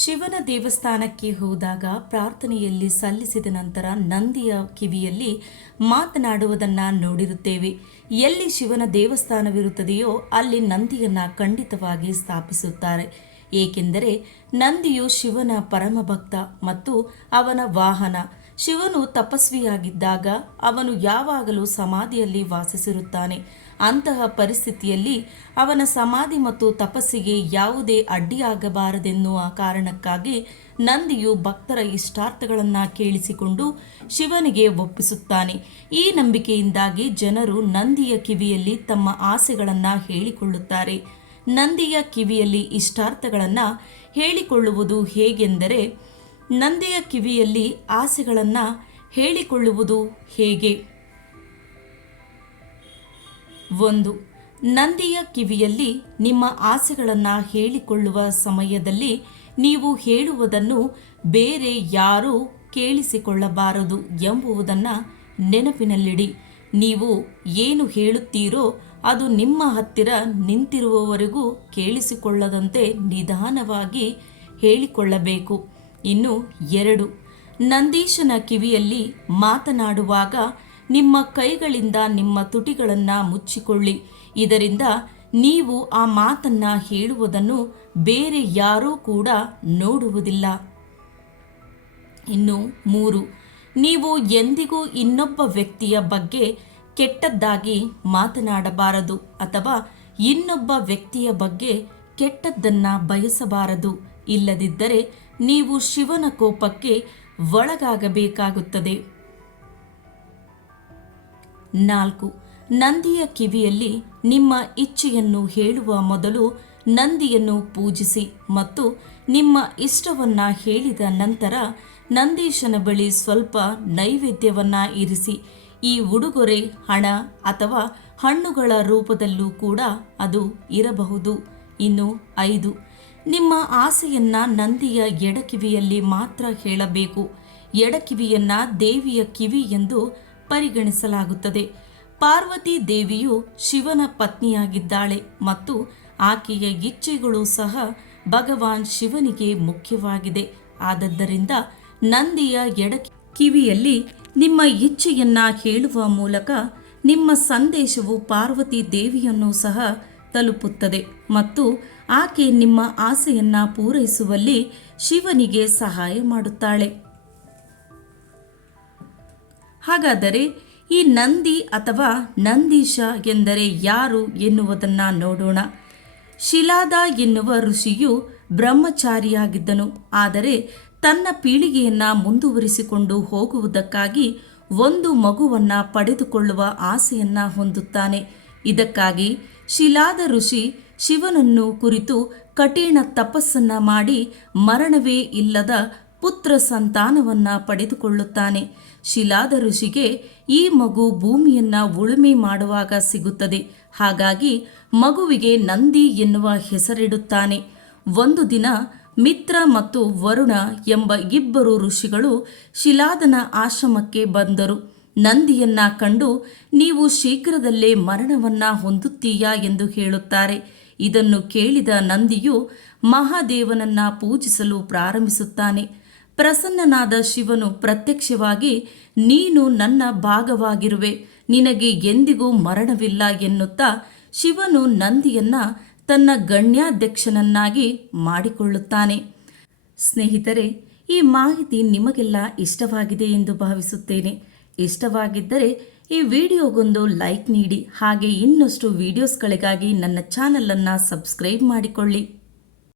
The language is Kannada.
ಶಿವನ ದೇವಸ್ಥಾನಕ್ಕೆ ಹೋದಾಗ ಪ್ರಾರ್ಥನೆಯಲ್ಲಿ ಸಲ್ಲಿಸಿದ ನಂತರ ನಂದಿಯ ಕಿವಿಯಲ್ಲಿ ಮಾತನಾಡುವುದನ್ನು ನೋಡಿರುತ್ತೇವೆ. ಎಲ್ಲಿ ಶಿವನ ದೇವಸ್ಥಾನವಿರುತ್ತದೆಯೋ ಅಲ್ಲಿ ನಂದಿಯನ್ನ ಖಂಡಿತವಾಗಿ ಸ್ಥಾಪಿಸುತ್ತಾರೆ. ಏಕೆಂದರೆ ನಂದಿಯು ಶಿವನ ಪರಮಭಕ್ತ ಮತ್ತು ಅವನ ವಾಹನ. ಶಿವನು ತಪಸ್ವಿಯಾಗಿದ್ದಾಗ ಅವನು ಯಾವಾಗಲೂ ಸಮಾಧಿಯಲ್ಲಿ ವಾಸಿಸಿರುತ್ತಾನೆ. ಅಂತಹ ಪರಿಸ್ಥಿತಿಯಲ್ಲಿ ಅವನ ಸಮಾಧಿ ಮತ್ತು ತಪಸ್ಸಿಗೆ ಯಾವುದೇ ಅಡ್ಡಿಯಾಗಬಾರದೆನ್ನುವ ಕಾರಣಕ್ಕಾಗಿ ನಂದಿಯು ಭಕ್ತರ ಇಷ್ಟಾರ್ಥಗಳನ್ನು ಕೇಳಿಸಿಕೊಂಡು ಶಿವನಿಗೆ ಒಪ್ಪಿಸುತ್ತಾನೆ. ಈ ನಂಬಿಕೆಯಿಂದಾಗಿ ಜನರು ನಂದಿಯ ಕಿವಿಯಲ್ಲಿ ತಮ್ಮ ಆಸೆಗಳನ್ನು ಹೇಳಿಕೊಳ್ಳುತ್ತಾರೆ. ನಂದಿಯ ಕಿವಿಯಲ್ಲಿ ಇಷ್ಟಾರ್ಥಗಳನ್ನು ಹೇಳಿಕೊಳ್ಳುವುದು ಹೇಗೆಂದರೆ, ನಂದಿಯ ಕಿವಿಯಲ್ಲಿ ಆಸೆಗಳನ್ನು ಹೇಳಿಕೊಳ್ಳುವುದು ಹೇಗೆ? 1. ನಂದಿಯ ಕಿವಿಯಲ್ಲಿ ನಿಮ್ಮ ಆಸೆಗಳನ್ನು ಹೇಳಿಕೊಳ್ಳುವ ಸಮಯದಲ್ಲಿ ನೀವು ಹೇಳುವುದನ್ನು ಬೇರೆ ಯಾರೂ ಕೇಳಿಸಿಕೊಳ್ಳಬಾರದು ಎಂಬುದನ್ನು ನೆನಪಿನಲ್ಲಿಡಿ. ನೀವು ಏನು ಹೇಳುತ್ತೀರೋ ಅದು ನಿಮ್ಮ ಹತ್ತಿರ ನಿಂತಿರುವವರೆಗೂ ಕೇಳಿಸಿಕೊಳ್ಳದಂತೆ ನಿಧಾನವಾಗಿ ಹೇಳಿಕೊಳ್ಳಬೇಕು. ಇನ್ನು 2. ನಂದೀಶನ ಕಿವಿಯಲ್ಲಿ ಮಾತನಾಡುವಾಗ ನಿಮ್ಮ ಕೈಗಳಿಂದ ನಿಮ್ಮ ತುಟಿಗಳನ್ನು ಮುಚ್ಚಿಕೊಳ್ಳಿ. ಇದರಿಂದ ನೀವು ಆ ಮಾತನ್ನು ಹೇಳುವುದನ್ನು ಬೇರೆ ಯಾರೂ ಕೂಡ ನೋಡುವುದಿಲ್ಲ. ಇನ್ನು 3. ನೀವು ಎಂದಿಗೂ ಇನ್ನೊಬ್ಬ ವ್ಯಕ್ತಿಯ ಬಗ್ಗೆ ಕೆಟ್ಟದ್ದಾಗಿ ಮಾತನಾಡಬಾರದು ಅಥವಾ ಇನ್ನೊಬ್ಬ ವ್ಯಕ್ತಿಯ ಬಗ್ಗೆ ಕೆಟ್ಟದ್ದನ್ನು ಬಯಸಬಾರದು. ಇಲ್ಲದಿದ್ದರೆ ನೀವು ಶಿವನ ಕೋಪಕ್ಕೆ ಒಳಗಾಗಬೇಕಾಗುತ್ತದೆ. 4. ನಂದಿಯ ಕಿವಿಯಲ್ಲಿ ನಿಮ್ಮ ಇಚ್ಛೆಯನ್ನು ಹೇಳುವ ಮೊದಲು ನಂದಿಯನ್ನು ಪೂಜಿಸಿ ಮತ್ತು ನಿಮ್ಮ ಇಷ್ಟವನ್ನು ಹೇಳಿದ ನಂತರ ನಂದೀಶನ ಬಳಿ ಸ್ವಲ್ಪ ನೈವೇದ್ಯವನ್ನು ಇರಿಸಿ. ಈ ಉಡುಗೊರೆ ಹಣ ಅಥವಾ ಹಣ್ಣುಗಳ ರೂಪದಲ್ಲೂ ಕೂಡ ಅದು ಇರಬಹುದು. ಇನ್ನು 5. ನಿಮ್ಮ ಆಸೆಯನ್ನ ನಂದಿಯ ಎಡಕಿವಿಯಲ್ಲಿ ಮಾತ್ರ ಹೇಳಬೇಕು. ಎಡಕಿವಿಯನ್ನ ದೇವಿಯ ಕಿವಿ ಎಂದು ಪರಿಗಣಿಸಲಾಗುತ್ತದೆ. ಪಾರ್ವತಿ ದೇವಿಯು ಶಿವನ ಪತ್ನಿಯಾಗಿದ್ದಾಳೆ ಮತ್ತು ಆಕೆಯ ಇಚ್ಛೆಗಳು ಸಹ ಭಗವಾನ್ ಶಿವನಿಗೆ ಮುಖ್ಯವಾಗಿದೆ. ಆದದ್ದರಿಂದ ನಂದಿಯ ಕಿವಿಯಲ್ಲಿ ನಿಮ್ಮ ಇಚ್ಛೆಯನ್ನ ಹೇಳುವ ಮೂಲಕ ನಿಮ್ಮ ಸಂದೇಶವು ಪಾರ್ವತಿ ದೇವಿಯನ್ನು ಸಹ ತಲುಪುತ್ತದೆ ಮತ್ತು ಆಕೆ ನಿಮ್ಮ ಆಸೆಯನ್ನ ಪೂರೈಸುವಲ್ಲಿ ಶಿವನಿಗೆ ಸಹಾಯ ಮಾಡುತ್ತಾಳೆ. ಹಾಗಾದರೆ ಈ ನಂದಿ ಅಥವಾ ನಂದೀಶ ಎಂದರೆ ಯಾರು ಎನ್ನುವುದನ್ನು ನೋಡೋಣ. ಶಿಲಾದ ಎನ್ನುವ ಋಷಿಯು ಬ್ರಹ್ಮಚಾರಿಯಾಗಿದ್ದನು. ಆದರೆ ತನ್ನ ಪೀಳಿಗೆಯನ್ನು ಮುಂದುವರಿಸಿಕೊಂಡು ಹೋಗುವುದಕ್ಕಾಗಿ ಒಂದು ಮಗುವನ್ನು ಪಡೆದುಕೊಳ್ಳುವ ಆಸೆಯನ್ನು ಹೊಂದುತ್ತಾನೆ. ಇದಕ್ಕಾಗಿ ಶಿಲಾದ ಋಷಿ ಶಿವನನ್ನು ಕುರಿತು ಕಠಿಣ ತಪಸ್ಸನ್ನು ಮಾಡಿ ಮರಣವೇ ಇಲ್ಲದ ಪುತ್ರ ಸಂತಾನವನ್ನು ಪಡೆದುಕೊಳ್ಳುತ್ತಾನೆ. ಶಿಲಾದ ಋಷಿಗೆ ಈ ಮಗು ಭೂಮಿಯನ್ನು ಉಳುಮೆ ಮಾಡುವಾಗ ಸಿಗುತ್ತದೆ. ಹಾಗಾಗಿ ಮಗುವಿಗೆ ನಂದಿ ಎನ್ನುವ ಹೆಸರಿಡುತ್ತಾನೆ. ಒಂದು ದಿನ ಮಿತ್ರ ಮತ್ತು ವರುಣ ಎಂಬ ಇಬ್ಬರು ಋಷಿಗಳು ಶಿಲಾದನ ಆಶ್ರಮಕ್ಕೆ ಬಂದರು. ನಂದಿಯನ್ನ ಕಂಡು ನೀವು ಶೀಘ್ರದಲ್ಲೇ ಮರಣವನ್ನ ಹೊಂದುತ್ತೀಯಾ ಎಂದು ಹೇಳುತ್ತಾರೆ. ಇದನ್ನು ಕೇಳಿದ ನಂದಿಯು ಮಹಾದೇವನನ್ನ ಪೂಜಿಸಲು ಪ್ರಾರಂಭಿಸುತ್ತಾನೆ. ಪ್ರಸನ್ನನಾದ ಶಿವನು ಪ್ರತ್ಯಕ್ಷವಾಗಿ ನೀನು ನನ್ನ ಭಾಗವಾಗಿರುವೆ, ನಿನಗೆ ಎಂದಿಗೂ ಮರಣವಿಲ್ಲ ಎನ್ನುತ್ತಾ ಶಿವನು ನಂದಿಯನ್ನ ತನ್ನ ಗಣ್ಯಾಧ್ಯಕ್ಷನನ್ನಾಗಿ ಮಾಡಿಕೊಳ್ಳುತ್ತಾನೆ. ಸ್ನೇಹಿತರೆ, ಈ ಮಾಹಿತಿ ನಿಮಗೆಲ್ಲ ಇಷ್ಟವಾಗಿದೆ ಎಂದು ಭಾವಿಸುತ್ತೇನೆ. ಇಷ್ಟವಾಗಿದ್ದರೆ ಈ ವಿಡಿಯೋಗೊಂದು ಲೈಕ್ ನೀಡಿ. ಹಾಗೆ ಇನ್ನಷ್ಟು ವಿಡಿಯೋಸ್ಗಳಿಗಾಗಿ ನನ್ನ ಚಾನಲನ್ನು ಸಬ್ಸ್ಕ್ರೈಬ್ ಮಾಡಿಕೊಳ್ಳಿ.